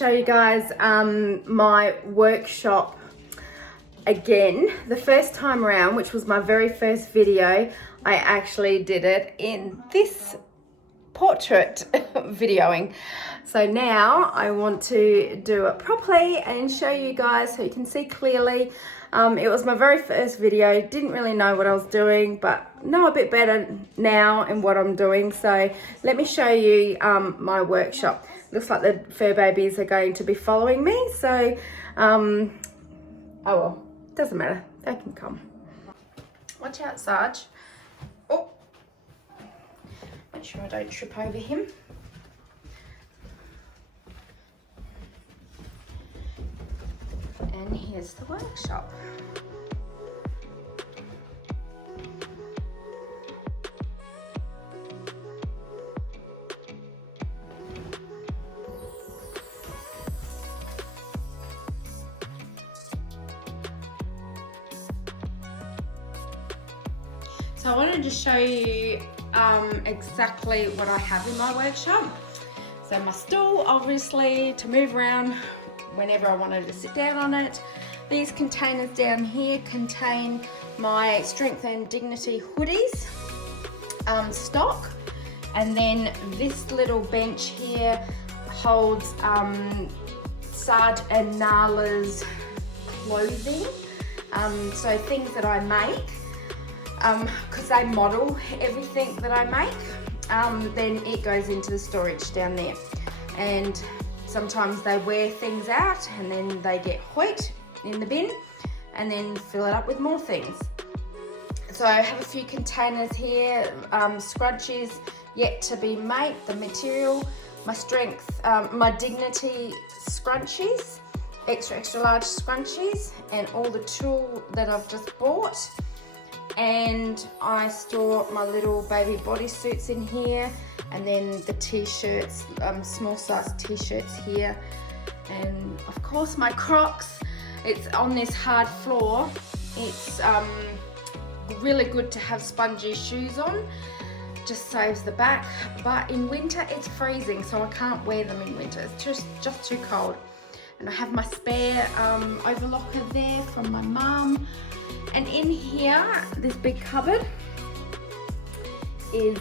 show you guys my workshop again. The first time around, which was my very first video, I actually did it in this portrait videoing. So now I want to do it properly and show you guys so you can see clearly. It was my very first video, didn't really know what I was doing, but know a bit better now in what I'm doing. So let me show you my workshop. Looks like the fur babies are going to be following me. So, oh well, doesn't matter, they can come. Watch out, Sarge. Oh, make sure I don't trip over him. And here's the workshop. So I wanted to show you exactly what I have in my workshop. So my stool, obviously, to move around whenever I wanted to sit down on it. These containers down here contain my Strength and Dignity hoodies stock, and then this little bench here holds Sarge and Nala's clothing, so things that I make, because they model everything that I make, then it goes into the storage down there. And sometimes they wear things out and then they get hoit in the bin and then fill it up with more things. So I have a few containers here, scrunchies yet to be made, the material, my Strength, my Dignity scrunchies, extra large scrunchies, and all the tulle that I've just bought. And I store my little baby bodysuits in here, and then the t-shirts, small size t-shirts here, and of course my Crocs. It's on this hard floor. It's really good to have spongy shoes on, just saves the back, but in winter it's freezing, so I can't wear them in winter. It's just too cold. And I have my spare overlocker there from my mum. And in here, this big cupboard is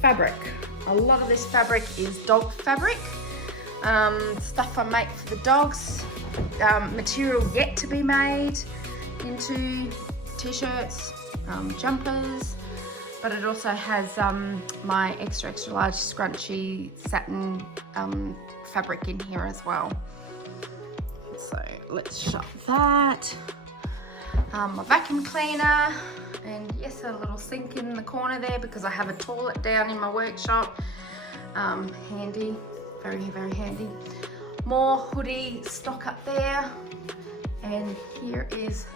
fabric. A lot of this fabric is dog fabric, stuff I make for the dogs, material yet to be made into t-shirts, jumpers, but it also has my extra large scrunchy satin fabric in here as well. So let's shut that. My vacuum cleaner, and yes, a little sink in the corner there because I have a toilet down in my workshop. Handy, very handy. More hoodie stock up there, and here is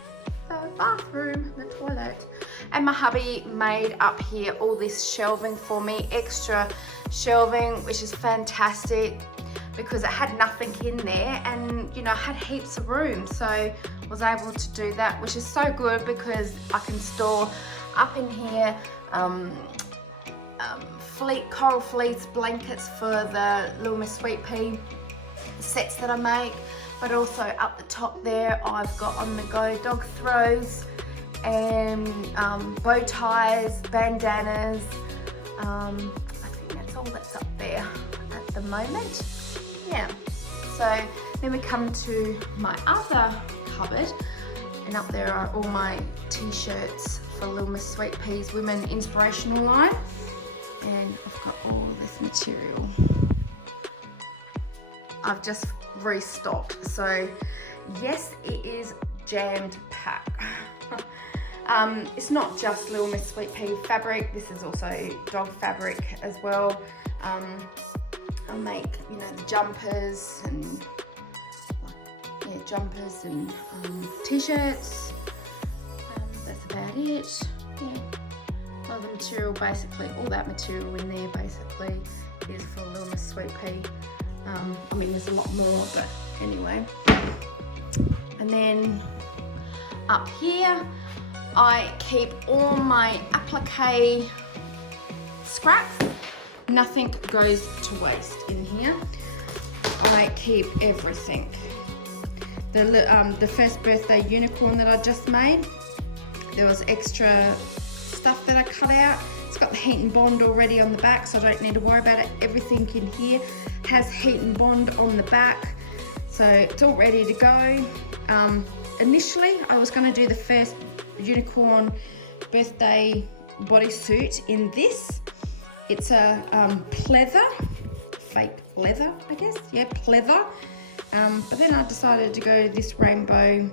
the bathroom, the toilet. And my hubby made up here all this shelving for me, extra shelving, which is fantastic because it had nothing in there, and you know, I had heaps of room, so was able to do that, which is so good because I can store up in here coral fleece blankets for the Little Miss Sweet Pea sets that I make, but also up the top there I've got on the go dog throws and bow ties, bandanas. I think that's all that's up there at the moment. Yeah, so then we come to my other cupboard, and up there are all my t-shirts for Little Miss Sweet Pea's Women Inspirational line, and I've got all this material. I've just restocked, so yes, it is jammed packed. It's not just Little Miss Sweet Pea fabric, this is also dog fabric as well. I make, you know, the jumpers and jumpers and t-shirts. That's about it. Yeah, well, the material, basically all that material in there basically is for Little Miss Sweet Pea. I mean, there's a lot more, but anyway. And then up here I keep all my applique scraps. Nothing goes to waste in here. I keep everything. The first birthday unicorn that I just made, there was extra stuff that I cut out. It's got the heat and bond already on the back, so I don't need to worry about it. Everything in here has heat and bond on the back, so it's all ready to go. Initially, I was going to do the first unicorn birthday bodysuit in this. It's a pleather, fake leather, I guess. Yeah, pleather. But then I decided to go this rainbow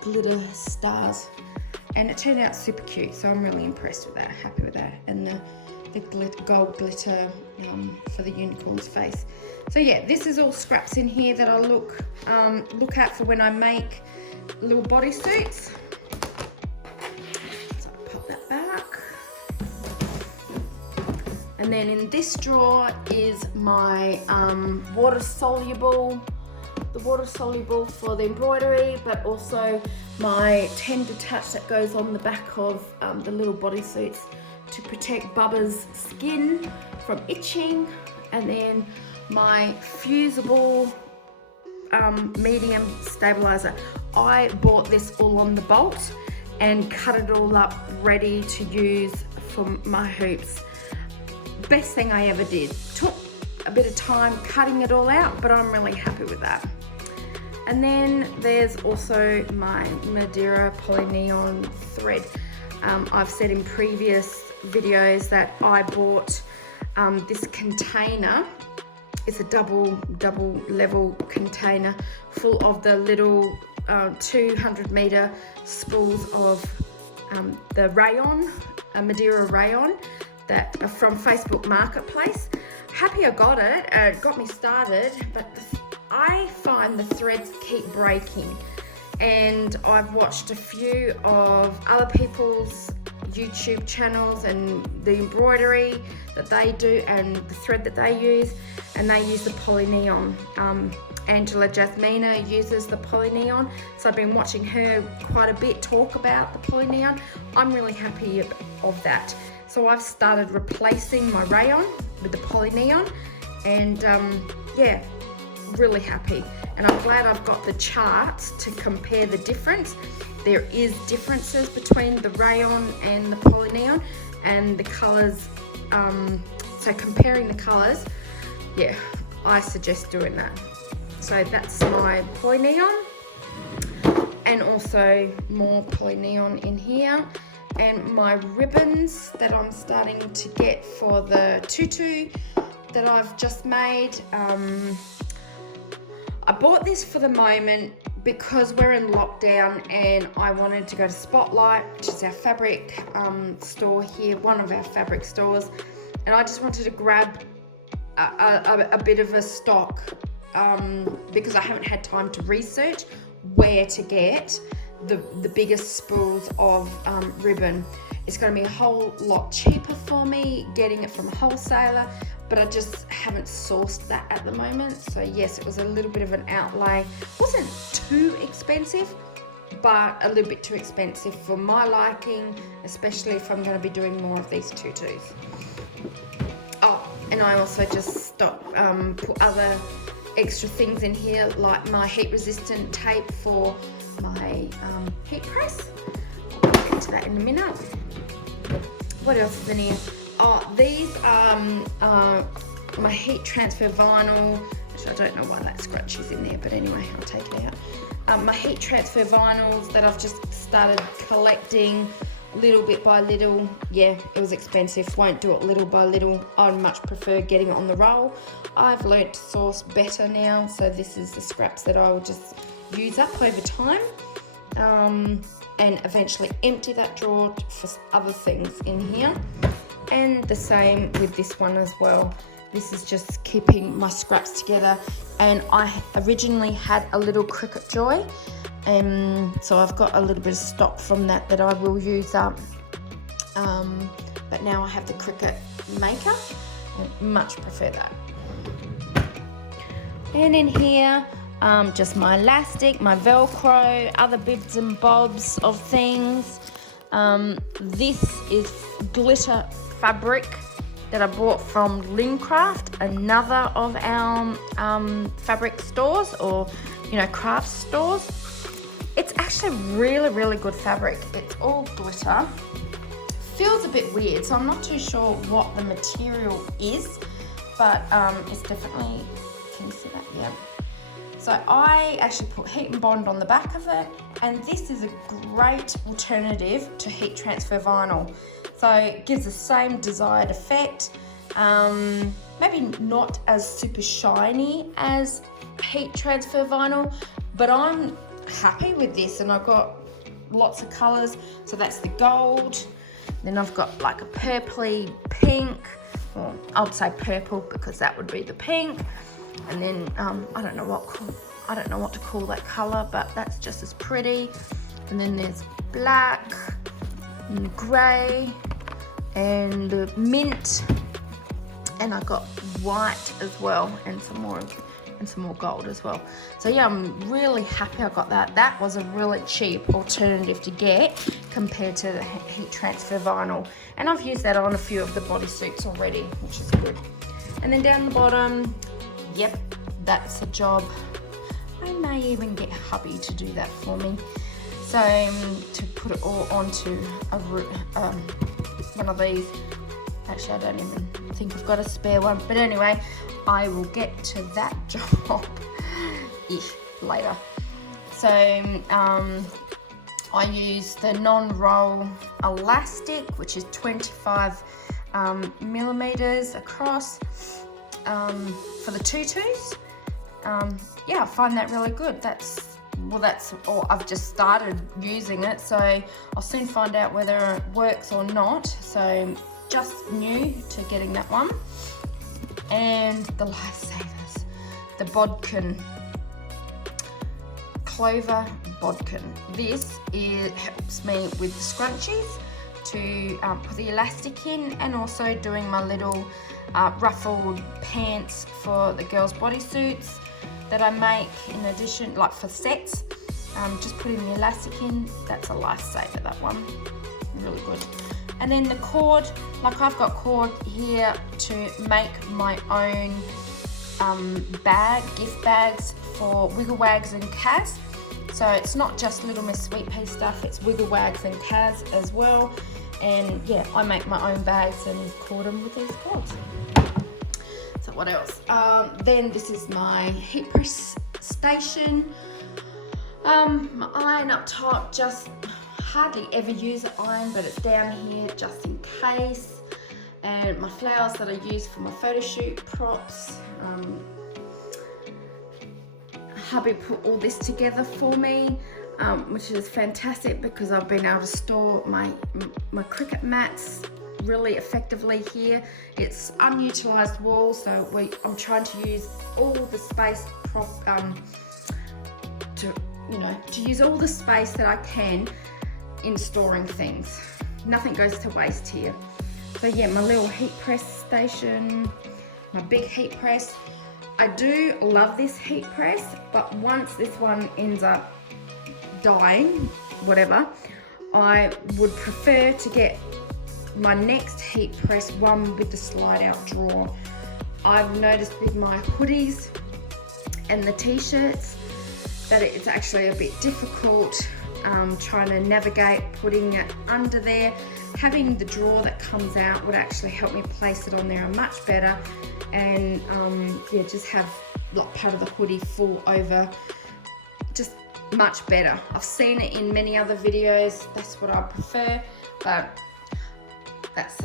glitter stars, and it turned out super cute. So I'm really impressed with that, happy with that, and the gold glitter for the unicorn's face. So yeah, this is all scraps in here that I look at for when I make little bodysuits. So I'll pop that back. And then in this drawer is my water soluble for the embroidery, but also my tender touch that goes on the back of the little bodysuits to protect Bubba's skin from itching. And then my fusible medium stabilizer. I bought this all on the bolt and cut it all up ready to use for my hoops. Best thing I ever did. Took a bit of time cutting it all out, but I'm really happy with that. And then there's also my Madeira polyneon thread. I've said in previous videos that I bought this container. It's a double level container full of the little 200 meter spools of the rayon, Madeira rayon, that are from Facebook Marketplace. Happy I got it. It got me started, but I find the threads keep breaking, and I've watched a few of other people's YouTube channels and the embroidery that they do and the thread that they use, and they use the polyneon. Angela Jasmina uses the polyneon, so I've been watching her quite a bit talk about the polyneon. I'm really happy of that. So I've started replacing my rayon with the polyneon, and yeah, really happy. And I'm glad I've got the charts to compare the difference. There is differences between the rayon and the polyneon and the colors. So comparing the colors, yeah, I suggest doing that. So that's my polyneon, and also more polyneon in here. And my ribbons that I'm starting to get for the tutu that I've just made. I bought this for the moment because we're in lockdown, and I wanted to go to Spotlight, which is our fabric store here, one of our fabric stores, and I just wanted to grab a bit of a stock because I haven't had time to research where to get the biggest spools of ribbon. It's going to be a whole lot cheaper for me getting it from a wholesaler, but I just haven't sourced that at the moment. So yes, it was a little bit of an outlay. It wasn't too expensive, but a little bit too expensive for my liking, especially if I'm going to be doing more of these tutus. Oh, and I also just put other extra things in here, like my heat resistant tape for my heat press. I'll get to that in a minute. What else is in here? Oh, these are my heat transfer vinyl, which I don't know why that scratch is in there, but anyway, I'll take it out. My heat transfer vinyls that I've just started collecting little bit by little. Yeah, it was expensive, won't do it little by little. I'd much prefer getting it on the roll. I've learnt to source better now, so this is the scraps that I will just use up over time, and eventually empty that drawer for other things in here. And the same with this one as well. This is just keeping my scraps together, and I originally had a little cricket joy, so I've got a little bit of stock from that I will use up, but now I have the cricket maker and much prefer that. And in here, just my elastic, my Velcro, other bits and bobs of things. This is glitter fabric that I bought from Lincraft, another of our fabric stores, or craft stores. It's actually really, really good fabric. It's all glitter. Feels a bit weird, so I'm not too sure what the material is, but it's definitely, can you see that? Yeah. So I actually put heat and bond on the back of it, and this is a great alternative to heat transfer vinyl. So it gives the same desired effect, maybe not as super shiny as heat transfer vinyl, but I'm happy with this, and I've got lots of colors. So that's the gold, then I've got like a purpley pink, or I'd say purple because that would be the pink, and then I don't know what to call that color, but that's just as pretty. And then there's black and grey and the mint, and I got white as well, and some more gold as well. So yeah, I'm really happy I got that. That was a really cheap alternative to get compared to the heat transfer vinyl, and I've used that on a few of the bodysuits already, which is good. And then down the bottom, yep, that's a job. I may even get hubby to do that for me. So to put it all onto one of these. Actually, I don't even think I've got a spare one, but anyway, I will get to that job later. So I use the non-roll elastic, which is 25 millimeters across for the tutus. Yeah, I find that really good. I've just started using it, so I'll soon find out whether it works or not. So just new to getting that one. And the lifesavers, the bodkin, clover bodkin. This helps me with the scrunchies to put the elastic in, and also doing my little ruffled pants for the girls' bodysuits that I make in addition, like for sets. Just putting the elastic in, that's a lifesaver, that one, really good. And then the cord, like I've got cord here to make my own gift bags for Wiggle Wags and Kaz. So it's not just Little Miss Sweet Pea stuff, it's Wiggle Wags and Kaz as well. And yeah, I make my own bags and cord them with these cords. So what else? Then this is my heat press station. My iron up top, just hardly ever use an iron, but it's down here just in case. And my flowers that I use for my photo shoot props. Hubby put all this together for me, which is fantastic because I've been able to store my cricket mats really effectively here. It's unutilized wall, so I'm trying to use all the space to use all the space that I can in storing things. Nothing goes to waste here. So yeah, my little heat press station, my big heat press. I do love this heat press, but once this one ends up dying, whatever, I would prefer to get my next heat press one with the slide out drawer. I've noticed with my hoodies and the t-shirts that it's actually a bit difficult trying to navigate putting it under there. Having the drawer that comes out would actually help me place it on there much better, and yeah, just have like part of the hoodie fall over, just much better. I've seen it in many other videos, that's what I prefer, but that's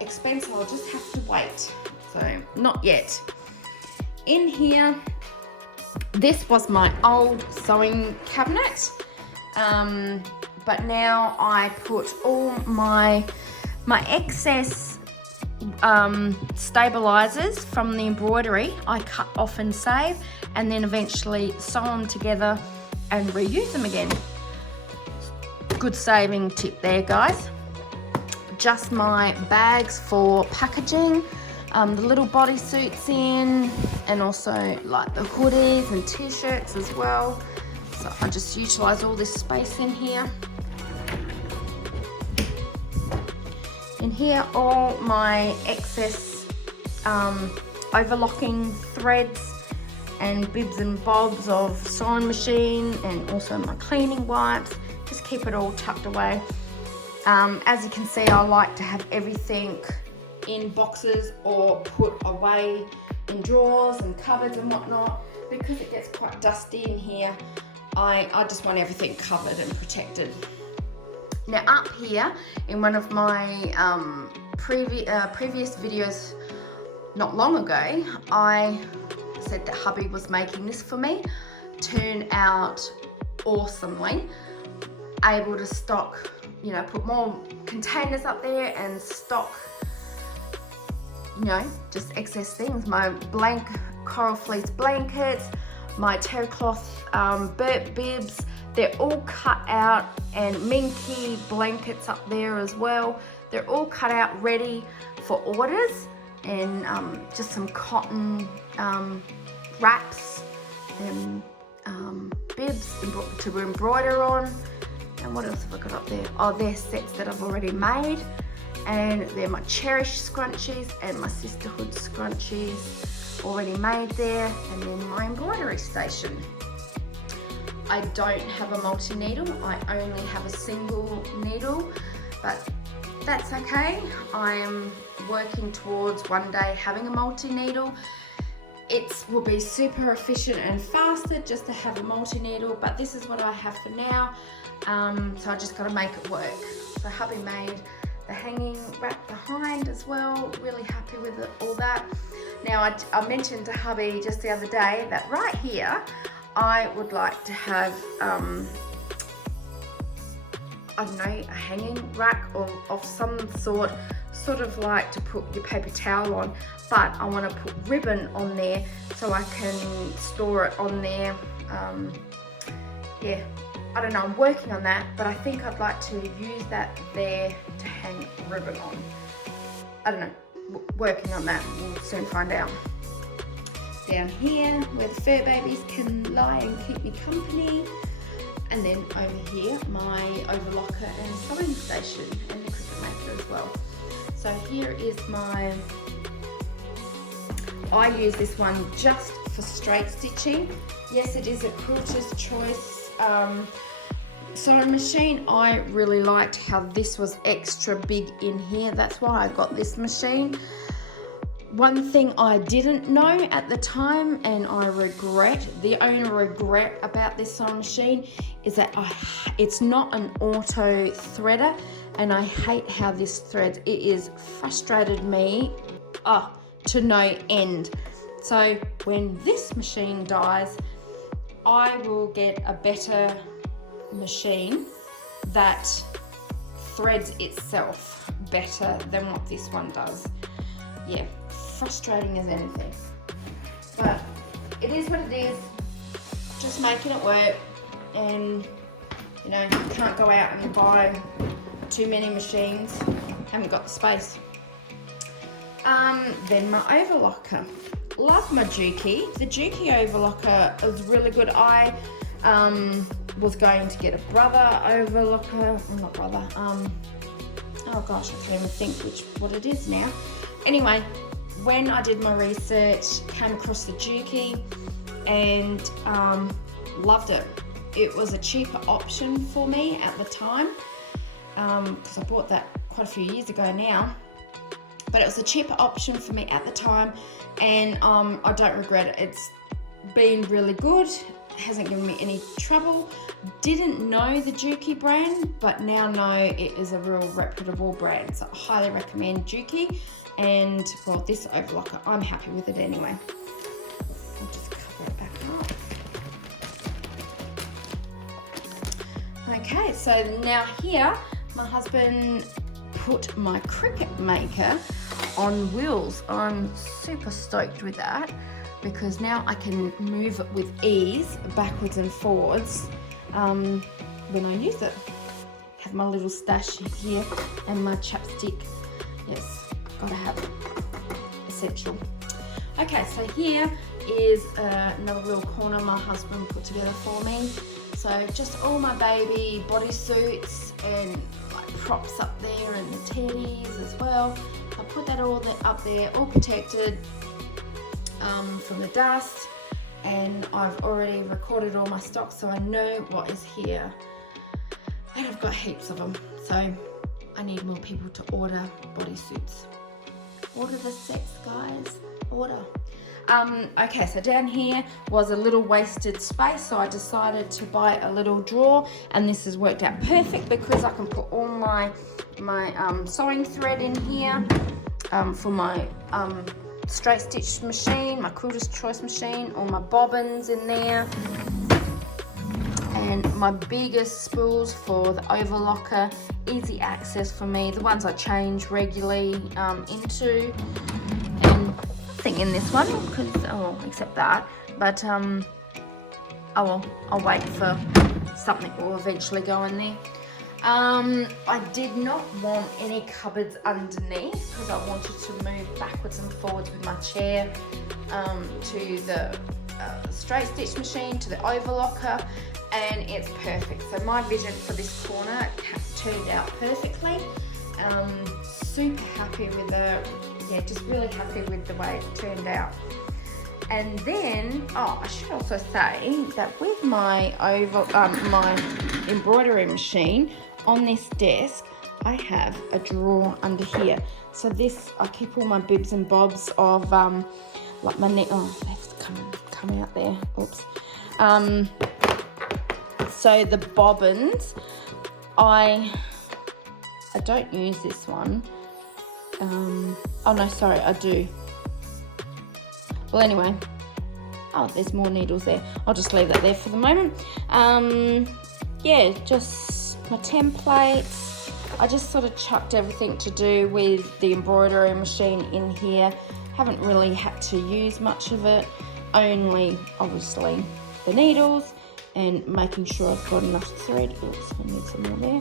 expensive. I'll just have to wait, so not yet. In here, this was my old sewing cabinet, but now I put all my excess stabilizers from the embroidery. I cut off and save, and then eventually sew them together and reuse them again. Good saving tip there, guys. Just my bags for packaging the little bodysuits in, and also like the hoodies and t-shirts as well. So I just utilize all this space in here. In here, all my excess overlocking threads and bibs and bobs of sewing machine, and also my cleaning wipes. Just keep it all tucked away. As you can see, I like to have everything in boxes or put away in drawers and cupboards and whatnot, because it gets quite dusty in here. I just want everything covered and protected. Now up here in one of my previous videos not long ago, I said that hubby was making this for me. Turned out awesomely. Able to stock, you know, put more containers up there and stock, you know, just excess things. My blank coral fleece blankets, my terry cloth burp bibs, they're all cut out, and minky blankets up there as well. They're all cut out ready for orders, and just some cotton wraps and bibs to embroider on. And what else have I got up there? Oh, they're sets that I've already made, and they're my Cherish scrunchies and my Sisterhood scrunchies already made there, and then my embroidery station. I don't have a multi-needle, I only have a single needle, but that's okay. I am working towards one day having a multi-needle. It will be super efficient and faster just to have a multi-needle, but this is what I have for now. So I just got to make it work. So hubby made the hanging wrap behind as well. Really happy with it, all that. Now I mentioned to hubby just the other day that right here I would like to have I don't know, a hanging rack of some sort of like to put your paper towel on, but I want to put ribbon on there so I can store it on there. Yeah, I don't know, I'm working on that, but I think I'd like to use that there to hang ribbon on. I don't know, working on that, we'll soon find out. Down here where the fur babies can lie and keep me company, and then over here my overlocker and sewing station and the cricket maker as well. So here is my, I use this one just for straight stitching. Yes, it is a quilter's choice sewing machine. I really liked how this was extra big in here. That's why I got this machine. One thing I didn't know at the time, and I regret, the only regret about this sewing machine is that it's not an auto threader, and I hate how this threads. It is frustrated me to no end. So when this machine dies, I will get a better machine that threads itself better than what this one does. Yeah, frustrating as anything, but it is what it is. Just making it work, and you know, you can't go out and buy too many machines, haven't got the space. Then my overlocker, love my Juki. The Juki overlocker is really good. I was going to get a brother overlocker, or not brother, oh gosh, I can't even think what it is now. Anyway, when I did my research, came across the Juki and loved it. It was a cheaper option for me at the time, because I bought that quite a few years ago now, but it was a cheaper option for me at the time, and I don't regret it. It's been really good, hasn't given me any trouble. Didn't know the Juki brand, but now know it is a real reputable brand, so I highly recommend Juki. And well, this overlocker, I'm happy with it anyway. I'll just cover it back up. Okay, so now here, my husband put my cricket maker on wheels. I'm super stoked with that, because now I can move it with ease backwards and forwards when I use it. Have my little stash here and my chapstick. Yes, gotta have it, essential. Okay, so here is another little corner my husband put together for me. So just all my baby bodysuits and like props up there and the teddies as well. I put that all up there, all protected from the dust, and I've already recorded all my stock so I know what is here. And I've got heaps of them, so I need more people to order bodysuits. Order the sets, guys, order. Okay, so down here was a little wasted space, so I decided to buy a little drawer, and this has worked out perfect because I can put all my sewing thread in here for my straight stitch machine, my Quilter's Choice machine, all my bobbins in there, and my biggest spools for the overlocker, easy access for me, the ones I change regularly into, and nothing in this one because, except that, but I'll wait for something that will eventually go in there. I did not want any cupboards underneath because I wanted to move backwards and forwards with my chair to the straight stitch machine, to the overlocker, and it's perfect. So my vision for this corner turned out perfectly. Super happy with just really happy with the way it turned out. And then, I should also say that with my my embroidery machine on this desk, I have a drawer under here. So this, I keep all my bibs and bobs of like my neck. Oh, they have to come out there. Oops. So the bobbins, I don't use this one. Oh no, sorry, I do. Well, anyway, there's more needles there. I'll just leave that there for the moment. Yeah, just my templates. I just sort of chucked everything to do with the embroidery machine in here. Haven't really had to use much of it, only obviously the needles and making sure I've got enough thread. Oops, I need some more there.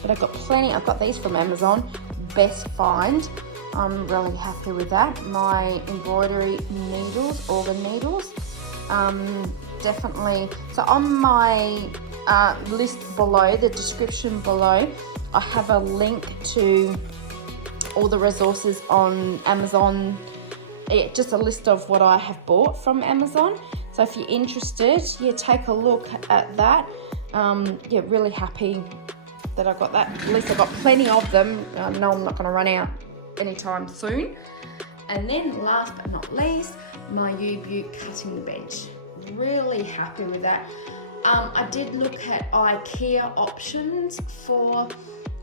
But I've got plenty. I've got these from Amazon, best find. I'm really happy with that. My embroidery needles, organ needles, definitely. So on my list below, the description below, I have a link to all the resources on Amazon. Just a list of what I have bought from Amazon. So if you're interested, take a look at that. Really happy that I got that. At least I got plenty of them. I know I'm not going to run out anytime soon. And then last but not least, my U-Butte cutting bench. Really happy with that. I did look at IKEA options for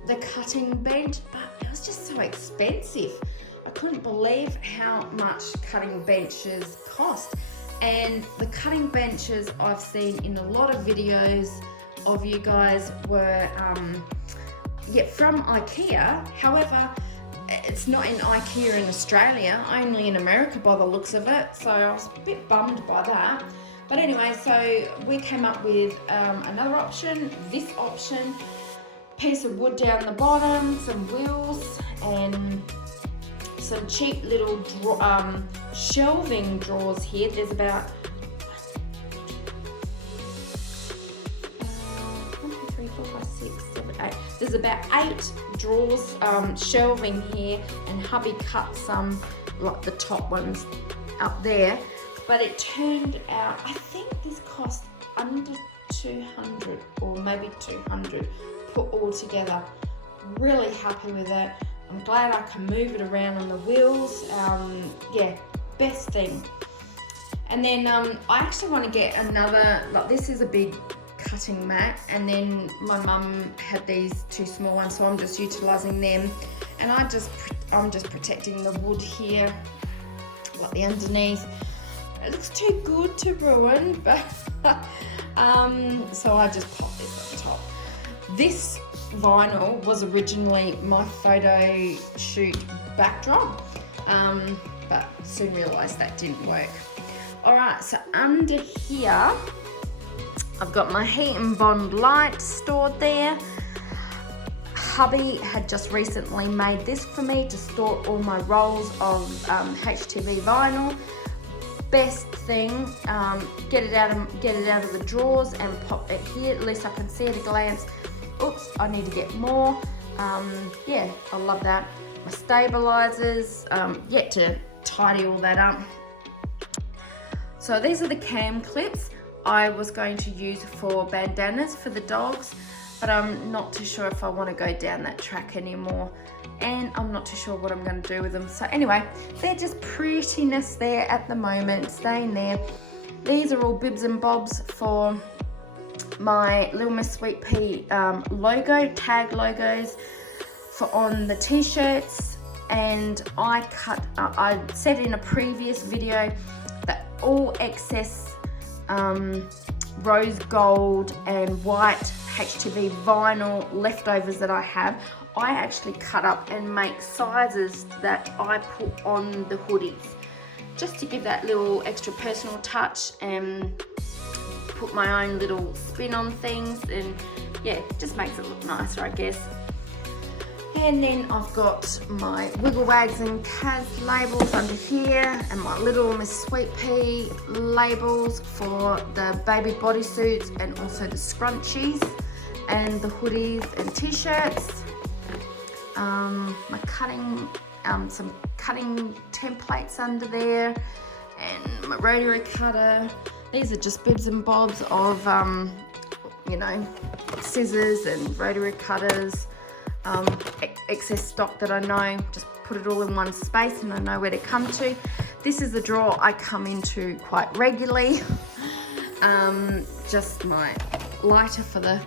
the cutting bench, but it was just so expensive. I couldn't believe how much cutting benches cost. And the cutting benches I've seen in a lot of videos of you guys were from IKEA. However, it's not in IKEA in Australia, only in America by the looks of it. So I was a bit bummed by that. But anyway, so we came up with another option, this option, piece of wood down the bottom, some wheels, and some cheap little shelving drawers here. There's about 1, 2, 3, 4, 5, 6, 7, 8. There's about 8 drawers, shelving here, and hubby cut some, like the top ones up there. But it turned out, I think this cost under 200 or maybe 200 put all together. Really happy with it. I'm glad I can move it around on the wheels. Best thing. And then I actually want to get another, like this is a big cutting mat, and then my mum had these 2 small ones, so I'm just utilising them. And I'm just protecting the wood here, like the underneath. It looks too good to ruin, but so I just pop this on top. This vinyl was originally my photo shoot backdrop, but soon realised that didn't work. Alright, so under here I've got my heat and bond light stored there. Hubby had just recently made this for me to store all my rolls of HTV vinyl. Best thing, get it out of the drawers and pop it here. At least I can see at a glance. Oops, I need to get more. Yeah, I love that. My stabilizers, yet to tidy all that up. So these are the cam clips I was going to use for bandanas for the dogs, but I'm not too sure if I want to go down that track anymore, and I'm not too sure what I'm going to do with them. So anyway, they're just prettiness there at the moment, staying there. These are all bibs and bobs for my Little Miss Sweet Pea logo, tag logos for on the t-shirts. And I said in a previous video that all excess rose gold and white HTV vinyl leftovers that I have, I actually cut up and make sizes that I put on the hoodies, just to give that little extra personal touch and put my own little spin on things, and yeah, just makes it look nicer, I guess. And then I've got my Wiggle Wags and Kaz labels under here, and my Little Miss Sweet Pea labels for the baby bodysuits and also the scrunchies and the hoodies and t-shirts. My cutting, some cutting templates under there, and my rotary cutter. These are just bibs and bobs of, you know, scissors and rotary cutters. Excess stock that I know, just put it all in one space and I know where to come to. This is the drawer I come into quite regularly. Just my lighter for the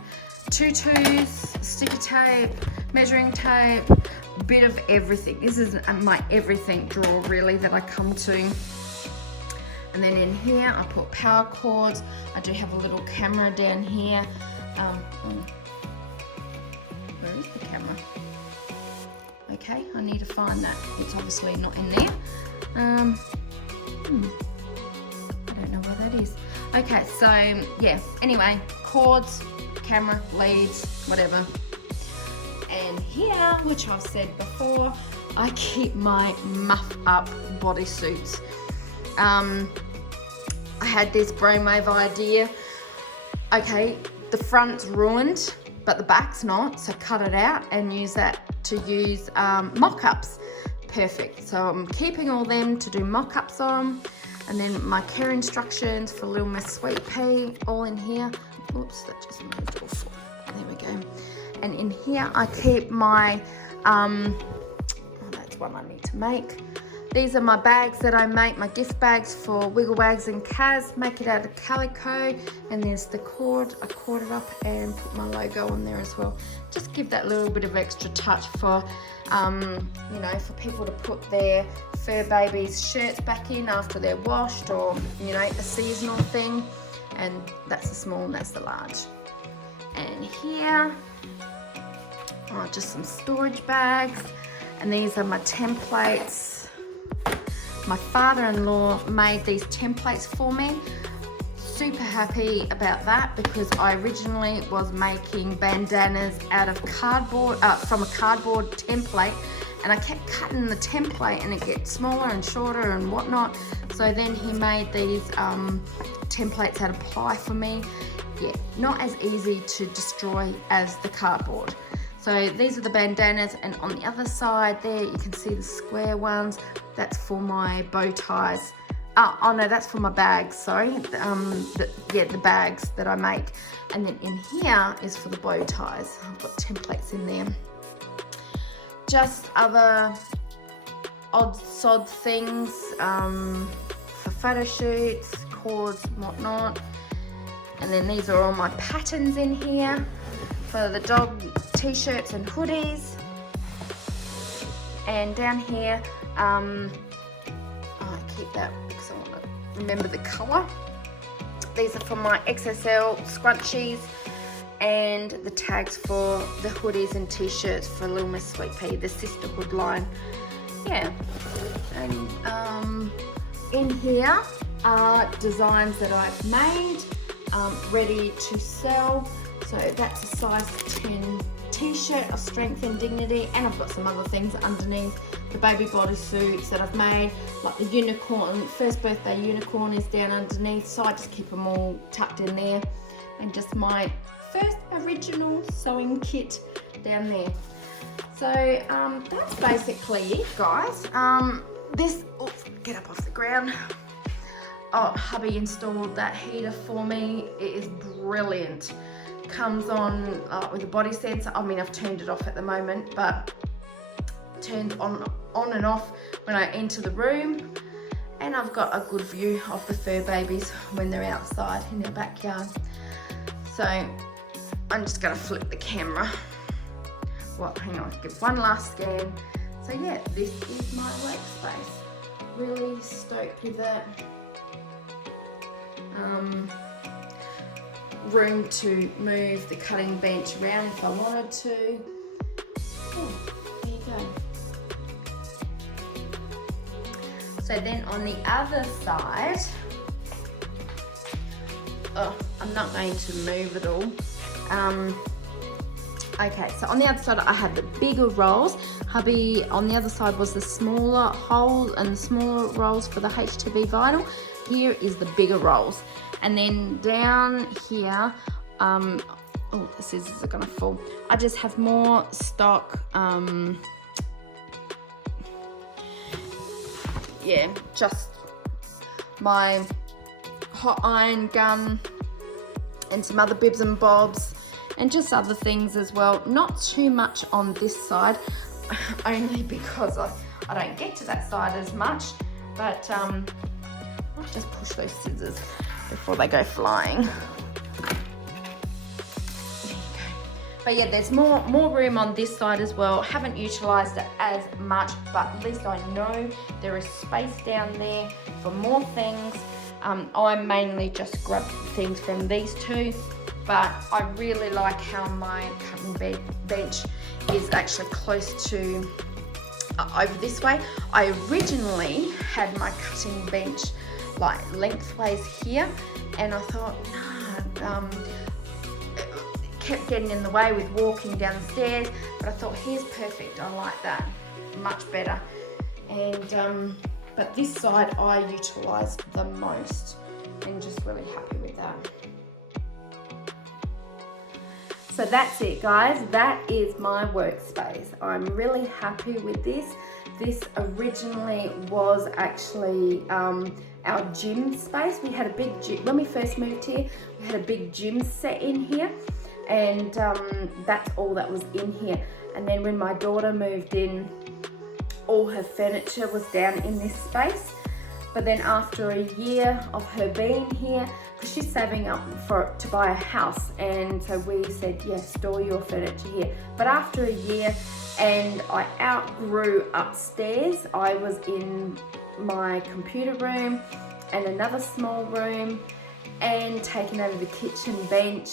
tutus, sticker tape, measuring tape, bit of everything. This is my everything drawer really that I come to. And then in here I put power cords. I do have a little camera down here. Where is the camera? Okay, I need to find that. It's obviously not in there. I don't know where that is. Okay, so yeah, anyway, cords, camera, leads, whatever. And here, which I've said before, I keep my muff up bodysuits. I had this brainwave idea. Okay, the front's ruined, but the back's not, so cut it out and use that to use mock-ups. Perfect. So I'm keeping all them to do mock-ups on, and then my care instructions for Little Miss Sweet Pea all in here. Oops, that just moved off. There we go. And in here I keep my that's one I need to make. These are my bags that I make, my gift bags for Wiggle Wags and Kaz. Make it out of calico, and there's the cord. I cord it up and put my logo on there as well. Just give that little bit of extra touch for, you know, for people to put their fur babies' shirts back in after they're washed, or, you know, a seasonal thing. And that's the small and that's the large. And here, just some storage bags. And these are my templates. My father-in-law made these templates for me. Super happy about that, because I originally was making bandanas out of cardboard, from a cardboard template, and I kept cutting the template and it gets smaller and shorter and whatnot. So then he made these templates out of ply for me. Yeah, not as easy to destroy as the cardboard. So these are the bandanas, and on the other side there you can see the square ones. That's for my bow ties. Oh no, that's for my bags, sorry. The bags that I make. And then in here is for the bow ties. I've got templates in there. Just other odd sod things for photo shoots, cords and whatnot. And then these are all my patterns in here for the dog t-shirts and hoodies. And down here, I keep that because I want to remember the colour. These are for my XSL scrunchies, and the tags for the hoodies and t-shirts for Little Miss Sweet Pea, the sisterhood line. Yeah, and in here are designs that I've made, ready to sell. So that's a size 10 t-shirt of Strength and Dignity, and I've got some other things underneath. The baby bodysuits that I've made, like the unicorn, first birthday unicorn is down underneath, so I just keep them all tucked in there. And just my first original sewing kit down there. So that's basically it, guys. Get up off the ground. Oh, hubby installed that heater for me. It is brilliant. Comes on with a body sensor. I mean, I've turned it off at the moment, but turned on and off when I enter the room. And I've got a good view of the fur babies when they're outside in their backyard. So I'm just gonna flip the camera. Well, hang on, give one last scan. So yeah, this is my workspace. Really stoked with it. Room to move the cutting bench around if I wanted to. Oh, there you go. So then on the other side, I'm not going to move it all. Okay, so on the other side I have the bigger rolls. Hubby on the other side was the smaller holes and the smaller rolls for the HTV vinyl. Here is the bigger rolls. And then down here, oh, the scissors are gonna fall. I just have more stock, yeah, just my hot iron gun and some other bibs and bobs and just other things as well. Not too much on this side, only because I don't get to that side as much, but I'll just push those scissors before they go flying. There you go. But yeah, there's more room on this side as well. Haven't utilised it as much, but at least I know there is space down there for more things. I mainly just grab things from these two, but I really like how my cutting bench is actually close to over this way. I originally had my cutting bench like lengthways here, and I thought, nah, it kept getting in the way with walking down the stairs, but I thought, here's perfect, I like that much better. And but this side I utilised the most, and just really happy with that. So that's it, guys. That is my workspace. I'm really happy with this. This originally was actually our gym space. We had a big gym, when we first moved here, we had a big gym set in here, and that's all that was in here. And then when my daughter moved in, all her furniture was down in this space. But then after a year of her being here, because she's saving up to buy a house, and so we said, yes, store your furniture here. But after a year, and I outgrew upstairs, I was in my computer room and another small room, and taking over the kitchen bench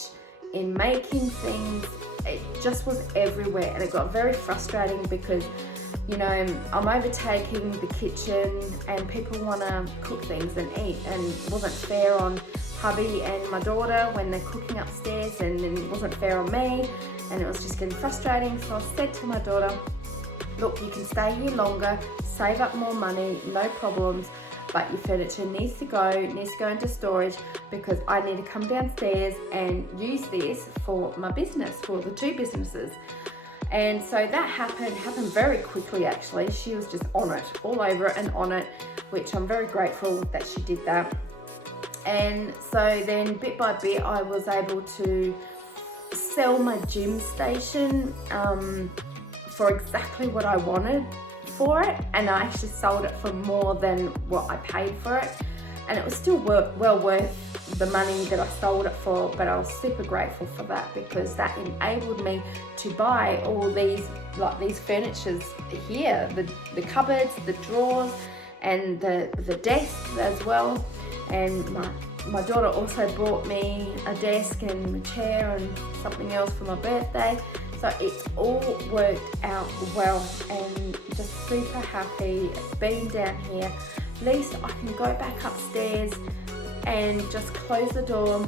in making things. It just was everywhere, and it got very frustrating because, you know, I'm overtaking the kitchen and people want to cook things and eat, and it wasn't fair on hubby and my daughter when they're cooking upstairs, and it wasn't fair on me, and it was just getting frustrating. So I said to my daughter, look, you can stay here longer, save up more money, no problems, but your furniture needs to go into storage, because I need to come downstairs and use this for my business, for the two businesses. And so that happened very quickly actually. She was just on it, all over it and on it, which I'm very grateful that she did that. And so then bit by bit I was able to sell my gym station for exactly what I wanted for it, and I actually sold it for more than what I paid for it, and it was still well worth the money that I sold it for. But I was super grateful for that, because that enabled me to buy all these, like these furnitures here, the cupboards, the drawers, and the desk as well. And my daughter also bought me a desk and a chair and something else for my birthday. So it's all worked out well, and just super happy being down here. At least I can go back upstairs and just close the door,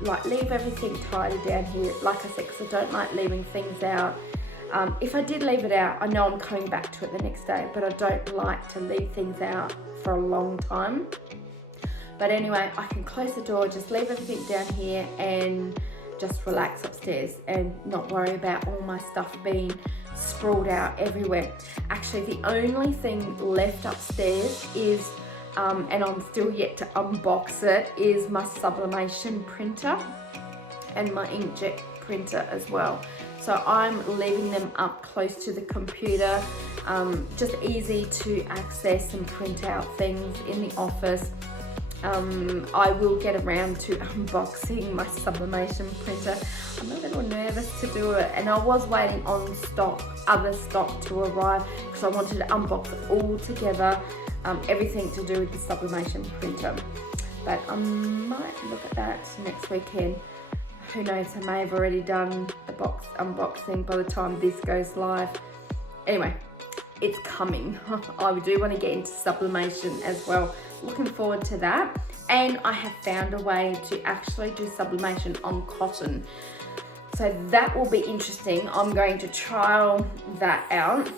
like leave everything tidy down here. Like I said, because I don't like leaving things out. If I did leave it out, I know I'm coming back to it the next day, but I don't like to leave things out for a long time. But anyway, I can close the door, just leave everything down here and just relax upstairs and not worry about all my stuff being sprawled out everywhere. Actually, the only thing left upstairs is, and I'm still yet to unbox it, is my sublimation printer and my inkjet printer as well. So I'm leaving them up close to the computer, just easy to access and print out things in the office. I will get around to unboxing my sublimation printer. I'm a little nervous to do it, and I was waiting on other stock to arrive because I wanted to unbox it all together, everything to do with the sublimation printer. But I might look at that next weekend. Who knows, I may have already done the box unboxing by the time this goes live. Anyway, it's coming. I do want to get into sublimation as well. Looking forward to that. And I have found a way to actually do sublimation on cotton. So that will be interesting. I'm going to trial that out.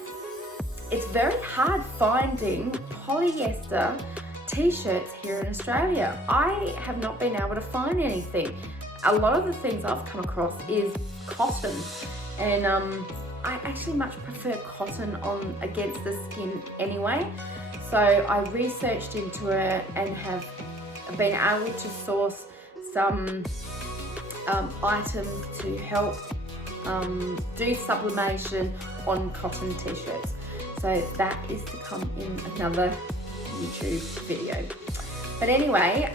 It's very hard finding polyester t-shirts here in Australia. I have not been able to find anything. A lot of the things I've come across is cotton, and I actually much prefer cotton on against the skin anyway. So I researched into it and have been able to source some items to help do sublimation on cotton t-shirts. So that is to come in another YouTube video. But anyway,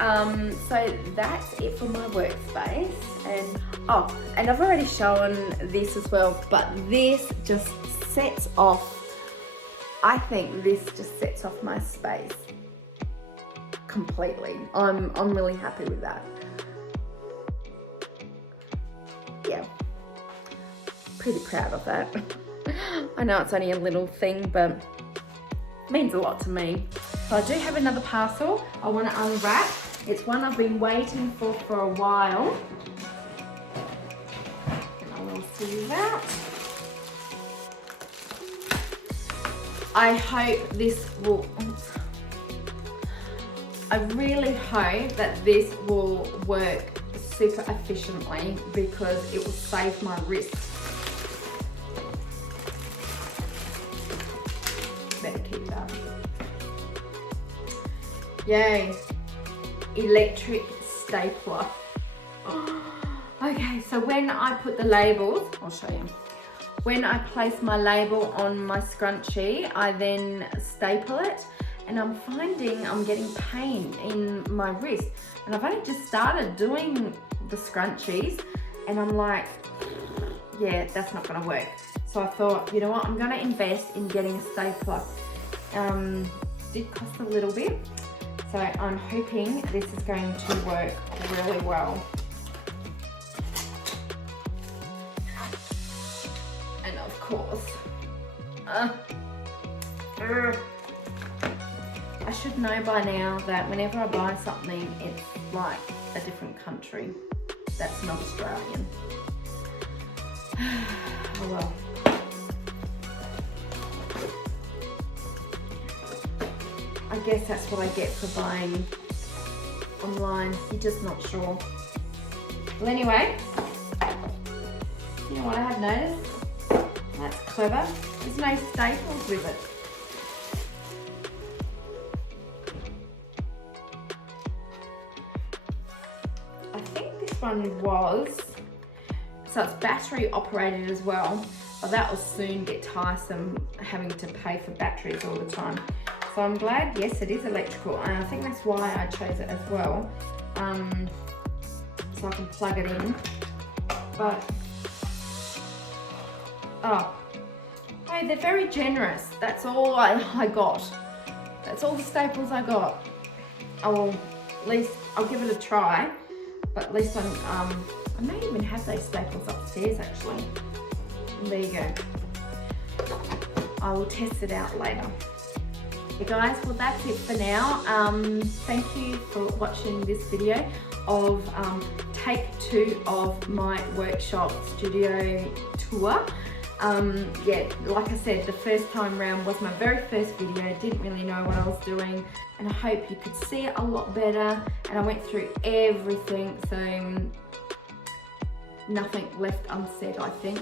so that's it for my workspace. And I've already shown this as well, but this just sets off, I think this just sets off my space completely. I'm really happy with that. Yeah, pretty proud of that. I know it's only a little thing, but it means a lot to me. So I do have another parcel I want to unwrap. It's one I've been waiting for a while. And I will see that. I hope this will, I really hope that this will work super efficiently because it will save my wrist. Better keep that. Yay, electric stapler. Okay, so when I put the labels, I'll show you. When I place my label on my scrunchie, I then staple it, and I'm finding I'm getting pain in my wrist. And I've only just started doing the scrunchies, and I'm like, yeah, that's not gonna work. So I thought, you know what, I'm gonna invest in getting a stapler. Did cost a little bit. So I'm hoping this is going to work really well. And of course, I should know by now that whenever I buy something, it's like a different country that's not Australian. Oh well. I guess that's what I get for buying online. You're just not sure. Well, anyway, you know what I have noticed? That's clever. There's no staples with it. I think this one was, so it's battery operated as well, but that will soon get tiresome having to pay for batteries all the time. So I'm glad, yes, it is electrical, and I think that's why I chose it as well, so I can plug it in. But, hey, they're very generous. That's all I got. That's all the staples I got. At least I'll give it a try, but at least I may even have those staples upstairs actually. There you go. I will test it out later. Hey guys, well that's it for now. Thank you for watching this video of take 2 of my workshop studio tour. Yeah, like I said, the first time round was my very first video. Didn't really know what I was doing, and I hope you could see it a lot better. And I went through everything, so nothing left unsaid, I think.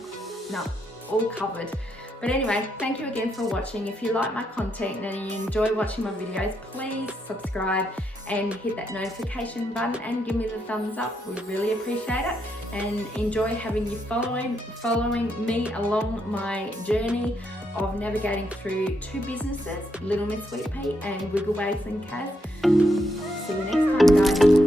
No, all covered. But anyway, thank you again for watching. If you like my content and you enjoy watching my videos, please subscribe and hit that notification button and give me the thumbs up. We really appreciate it, and enjoy having you following me along my journey of navigating through 2 businesses, Little Miss Sweet Pea and Wiggle Waves and Kaz. See you next time, guys.